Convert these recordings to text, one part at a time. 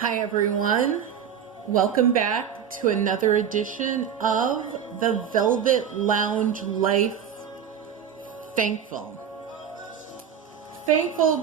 Hi everyone, welcome back to another edition of the Velvet Lounge Life. Thankful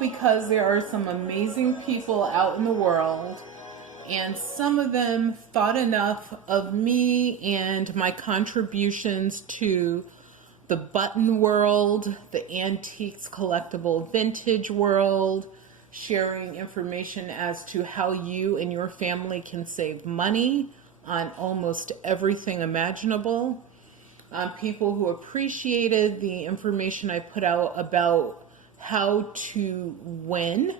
because there are some amazing people out in the world, and some of them thought enough of me and my contributions to the button world, the antiques, collectible, vintage world, sharing information as to how you and your family can save money on almost everything imaginable. People who appreciated the information I put out about how to win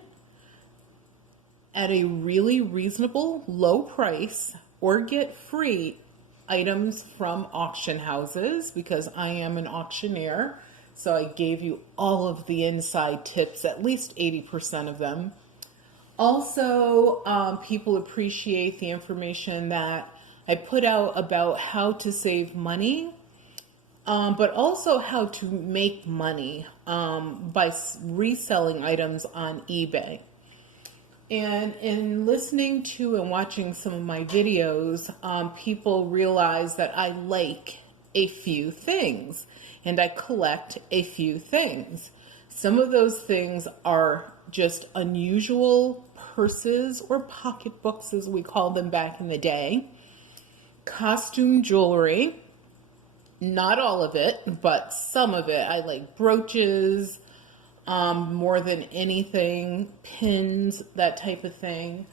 at a really reasonable low price or get free items from auction houses, because I am an auctioneer. So I gave you all of the inside tips, at least 80% of them. Also, people appreciate the information that I put out about how to save money, but also how to make money by reselling items on eBay. And in listening to and watching some of my videos, people realize that I like a few things and I collect a few things. Some of those things are just unusual purses or pocketbooks, as we called them back in the day. Costume jewelry, not all of it, but some of it. I like brooches, more than anything, pins, that type of thing.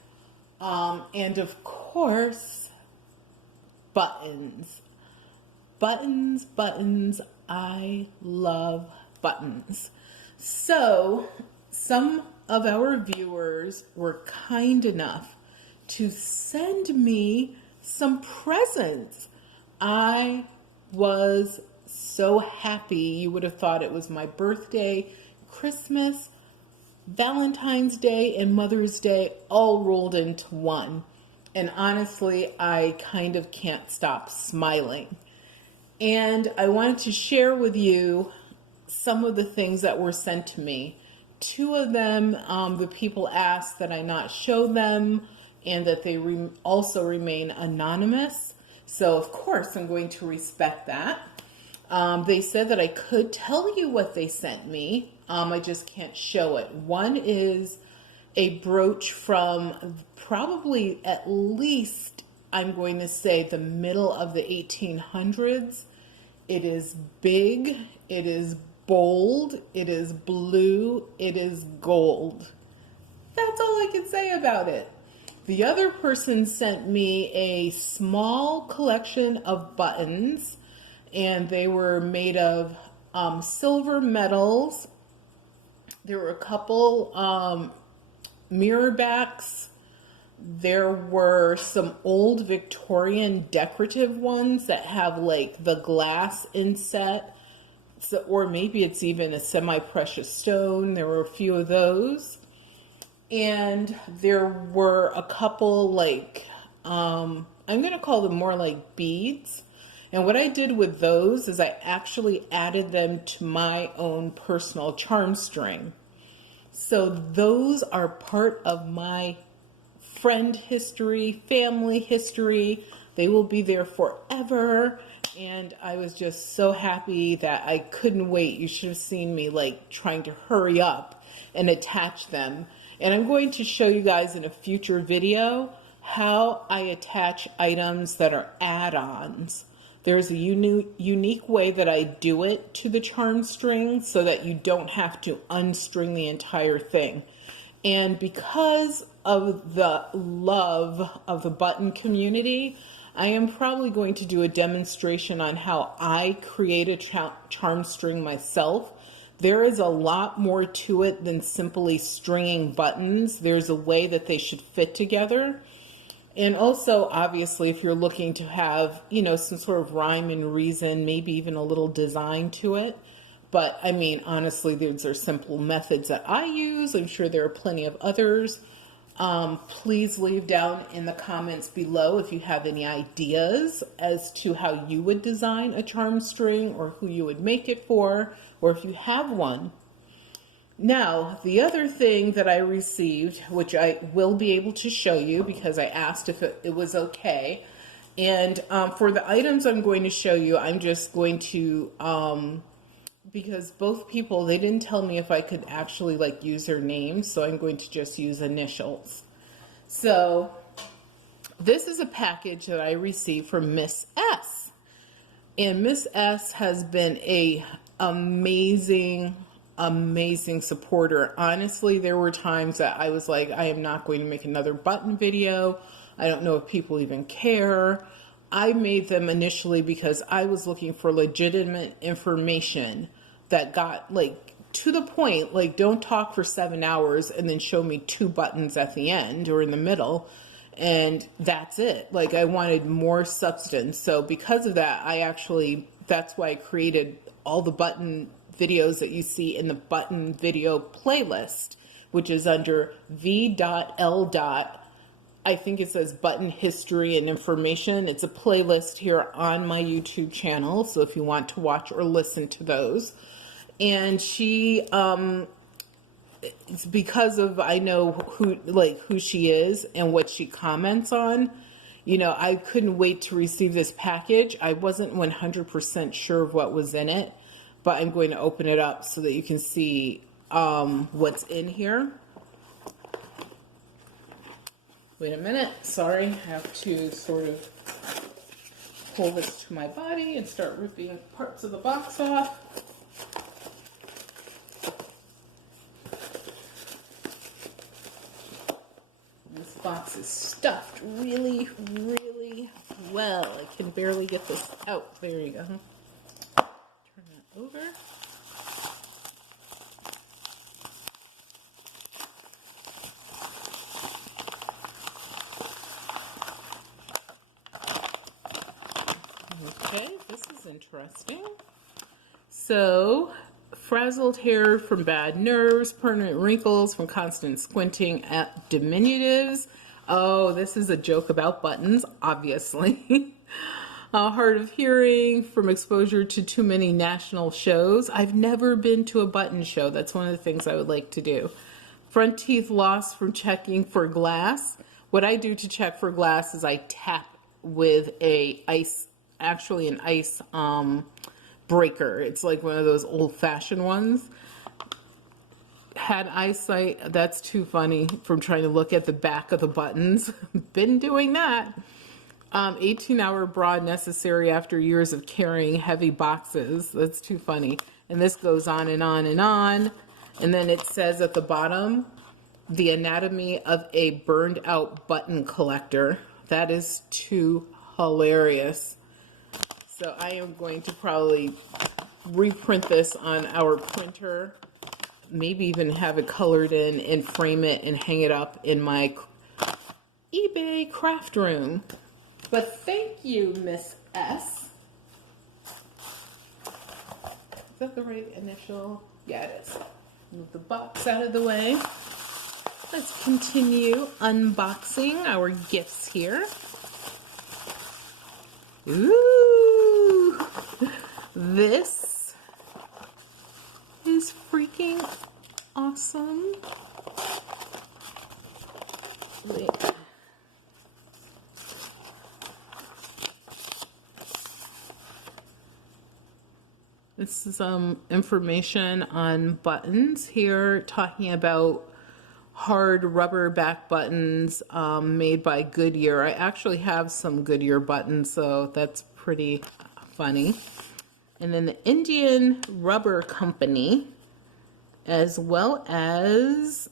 And of course, buttons. Buttons. I love buttons. So, some of our viewers were kind enough to send me some presents. I was so happy. You would have thought it was my birthday, Christmas, Valentine's Day, and Mother's Day all rolled into one. And honestly, I kind of can't stop smiling. And I wanted to share with you some of the things that were sent to me. Two of them, the people asked that I not show them and that they also remain anonymous. So of course I'm going to respect that. They said that I could tell you what they sent me. I just can't show it. One is a brooch from probably at least, I'm going to say, the middle of the 1800s. It is big, it is bold, it is blue, it is gold. That's all I can say about it. The other person sent me a small collection of buttons, and they were made of silver medals. There were a couple mirror backs. There were some old Victorian decorative ones that have like the glass inset, or maybe it's even a semi-precious stone. There were a few of those. And there were a couple like, I'm going to call them more like beads. And what I did with those is I actually added them to my own personal charm string. So those are part of my friend history, family history. They will be there forever. And I was just so happy that I couldn't wait. You should have seen me like trying to hurry up and attach them. And I'm going to show you guys in a future video how I attach items that are add-ons. There's a unique way that I do it to the charm string so that you don't have to unstring the entire thing. And because of the love of the button community, I am probably going to do a demonstration on how I create a charm string myself. There is a lot more to it than simply stringing buttons. There's a way that they should fit together. And also, obviously, if you're looking to have, some sort of rhyme and reason, maybe even a little design to it. But I mean, honestly, these are simple methods that I use. I'm sure there are plenty of others. Please leave down in the comments below if you have any ideas as to how you would design a charm string or who you would make it for, or if you have one. Now, the other thing that I received, which I will be able to show you because I asked if it was okay. And for the items I'm going to show you, I'm just going to, because both people, they didn't tell me if I could actually like use their names, so I'm going to just use initials. So this is a package that I received from Miss S. And Miss S has been a amazing supporter. Honestly, there were times that I was like, I am not going to make another button video. I don't know if people even care. I made them initially because I was looking for legitimate information that got like to the point. Like, don't talk for 7 hours and then show me 2 buttons at the end or in the middle and that's it. Like, I wanted more substance. So because of that, that's why I created all the button videos that you see in the button video playlist, which is under v.l. I think it says button history and information. It's a playlist here on my YouTube channel. So if you want to watch or listen to those. And she, it's because of, I know who she is and what she comments on. You know, I couldn't wait to receive this package. I wasn't 100% sure of what was in it, but I'm going to open it up so that you can see what's in here. Wait a minute. Sorry. I have to sort of pull this to my body and start ripping parts of the box off. This box is stuffed really, really well. I can barely get this out. There you go. Turn that over. Okay, this is interesting. So, frazzled hair from bad nerves, permanent wrinkles from constant squinting at diminutives. Oh, this is a joke about buttons, obviously. Hard of hearing from exposure to too many national shows. I've never been to a button show. That's one of the things I would like to do. Front teeth lost from checking for glass. What I do to check for glass is I tap with an ice breaker. It's like one of those old-fashioned ones. Had eyesight, that's too funny, from trying to look at the back of the buttons. Been doing that. 18-hour bra necessary after years of carrying heavy boxes. That's too funny. And this goes on and on and on. And then it says at the bottom, the anatomy of a burned out button collector. That is too hilarious. So I am going to probably reprint this on our printer, maybe even have it colored in and frame it and hang it up in my eBay craft room. But thank you, Miss S. Is that the right initial? Yeah, it is. Move the box out of the way. Let's continue unboxing our gifts here. Ooh, this is freaking awesome. Wait. This is some information on buttons here, talking about hard rubber back buttons made by Goodyear. I actually have some Goodyear buttons, so that's pretty funny. And then the Indian Rubber Company, as well as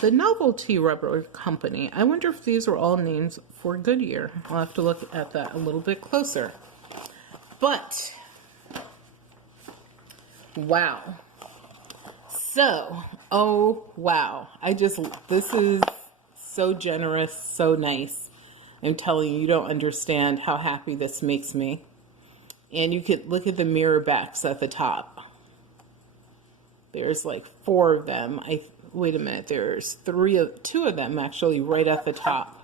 the Novelty Rubber Company. I wonder if these are all names for Goodyear. I'll have to look at that a little bit closer. But, wow. So, oh wow, this is so generous, so nice. I'm telling you, you don't understand how happy this makes me. And you could look at the mirror backs at the top. There's like 4 of them. Wait a minute, there's 2 of them actually right at the top.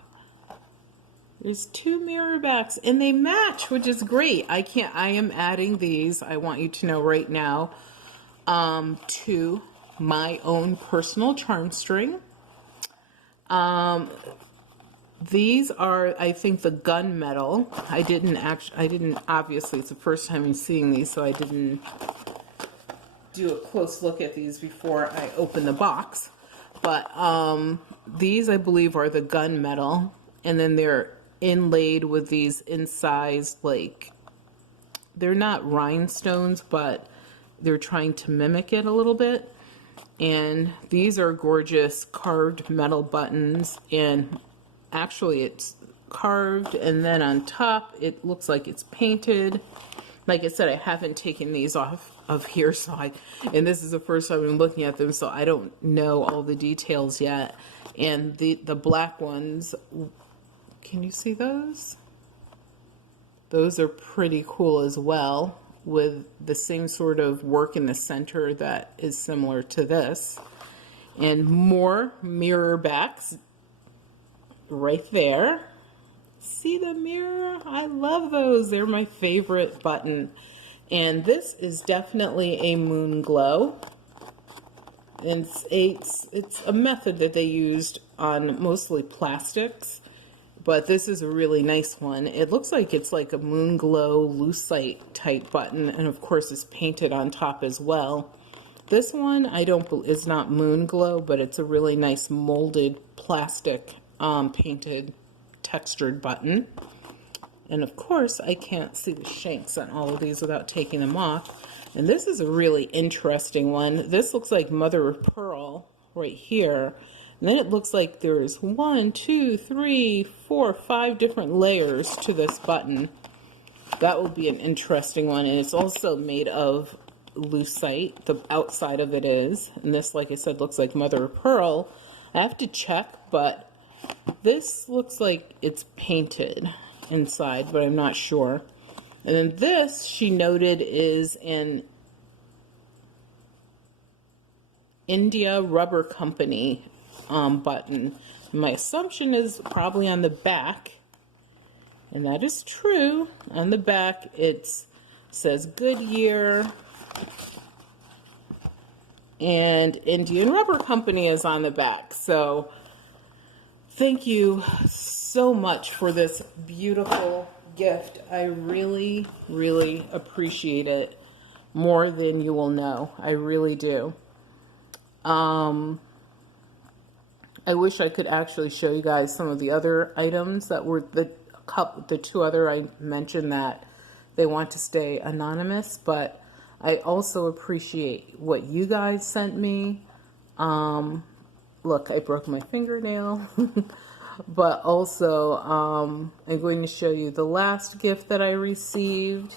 There's 2 mirror backs and they match, which is great. I am adding these, I want you to know right now, to my own personal charm string. These are, I think, the gunmetal. I didn't, obviously, it's the first time I'm seeing these, so I didn't do a close look at these before I open the box. But these, I believe, are the gunmetal, and then they're inlaid with these incised, like, they're not rhinestones, but they're trying to mimic it a little bit. And these are gorgeous carved metal buttons, and actually it's carved, and then on top it looks like it's painted. Like I said, I haven't taken these off of here, and this is the first time I'm looking at them, so I don't know all the details yet. And the black ones, can you see those? Those are pretty cool as well, with the same sort of work in the center that is similar to this. And more mirror backs right there. See the mirror? I love those. They're my favorite button. And this is definitely a moon glow. And it's a method that they used on mostly plastics, but this is a really nice one. It looks like it's like a moon glow lucite type button, and of course it's painted on top as well. This one is not moon glow, but it's a really nice molded plastic painted textured button. And of course I can't see the shanks on all of these without taking them off. And this is a really interesting one. This looks like mother of pearl right here. And then it looks like there's 1, 2, 3, 4, 5 different layers to this button. That will be an interesting one. And it's also made of lucite. The outside of it is. And this, like I said, looks like mother of pearl. I have to check, but this looks like it's painted inside, but I'm not sure. And then this, she noted, is an India Rubber Company button. My assumption is probably on the back, and that is true. On the back it says Goodyear, and Indian Rubber Company is on the back. So thank you so much for this beautiful gift. I really, really appreciate it more than you will know. I really do. I wish I could actually show you guys some of the other items that were the two other I mentioned that they want to stay anonymous, but I also appreciate what you guys sent me. Look, I broke my fingernail. But also, I'm going to show you the last gift that I received.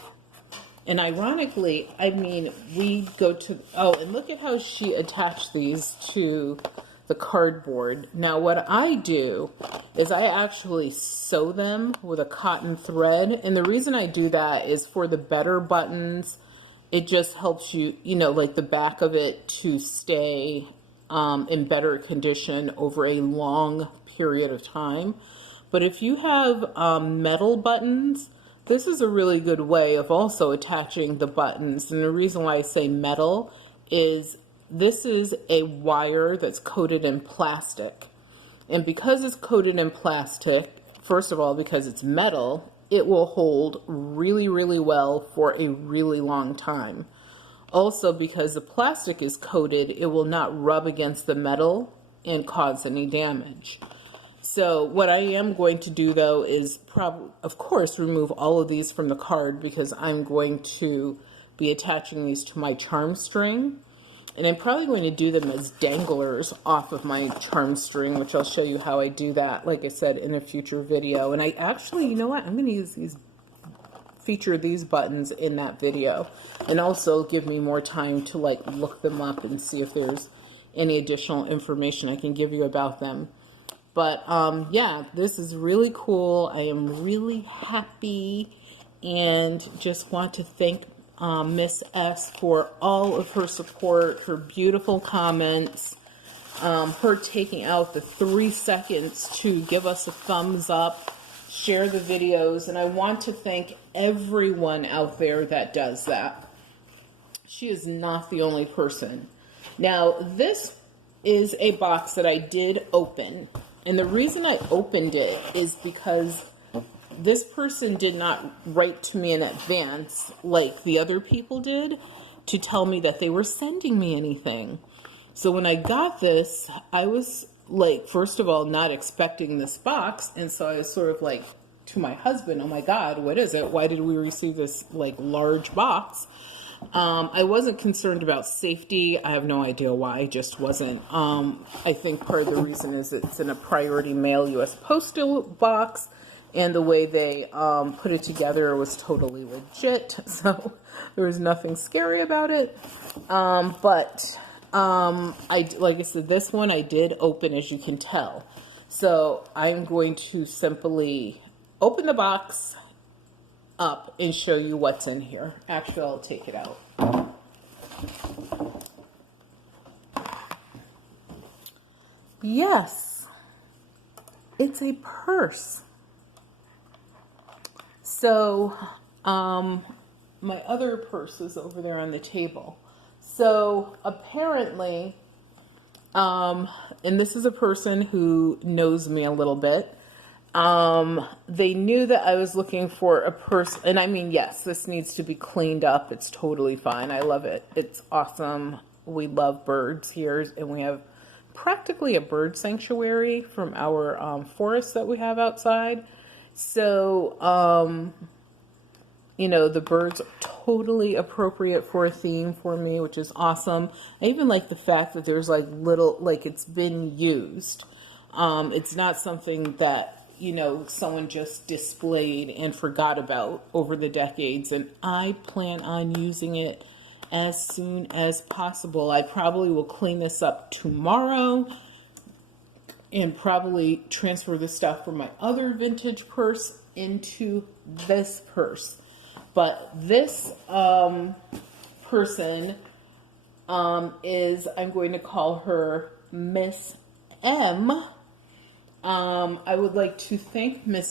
And ironically, I mean, we go to, oh, and look at how she attached these to the cardboard. Now, what I do is I actually sew them with a cotton thread. And the reason I do that is for the better buttons, it just helps you, you know, like the back of it to stay in better condition over a long period of time. But if you have metal buttons, this is a really good way of also attaching the buttons. And the reason why I say metal is this is a wire that's coated in plastic. And because it's coated in plastic, first of all, because it's metal, it will hold really, really well for a really long time. Also, because the plastic is coated, it will not rub against the metal and cause any damage. So what I am going to do, though, is of course, remove all of these from the card, because I'm going to be attaching these to my charm string. And I'm probably going to do them as danglers off of my charm string, which I'll show you how I do that, like I said, in a future video. And I actually, you know what, I'm going to use feature these buttons in that video, and also give me more time to like look them up and see if there's any additional information I can give you about them. But yeah, this is really cool. I am really happy, and just want to thank Miss S for all of her support, her beautiful comments, her taking out the 3 seconds to give us a thumbs up, share the videos, and I want to thank everyone out there that does that. She is not the only person. Now, this is a box that I did open. And the reason I opened it is because this person did not write to me in advance like the other people did to tell me that they were sending me anything. So when I got this, I was like, first of all, not expecting this box. And so I was sort of like to my husband, oh my God, what is it? Why did we receive this like large box? I wasn't concerned about safety. I have no idea why. I just wasn't. I think part of the reason is it's in a priority mail U.S. postal box, and the way they put it together was totally legit. So there was nothing scary about it. But like I said, this one I did open, as you can tell. So I'm going to simply open the box up and show you what's in here. Actually, I'll take it out. Yes, it's a purse. So, my other purse is over there on the table. So apparently, and this is a person who knows me a little bit. They knew that I was looking for a purse, and I mean, yes, this needs to be cleaned up. It's totally fine. I love it. It's awesome. We love birds here, and we have practically a bird sanctuary from our forest that we have outside. So, you know, the birds are totally appropriate for a theme for me, which is awesome. I even like the fact that there's like little, like it's been used. It's not something that, you know, someone just displayed and forgot about over the decades. And I plan on using it as soon as possible. I probably will clean this up tomorrow and probably transfer the stuff from my other vintage purse into this purse. But this person is, I'm going to call her Miss M. I would like to thank Miss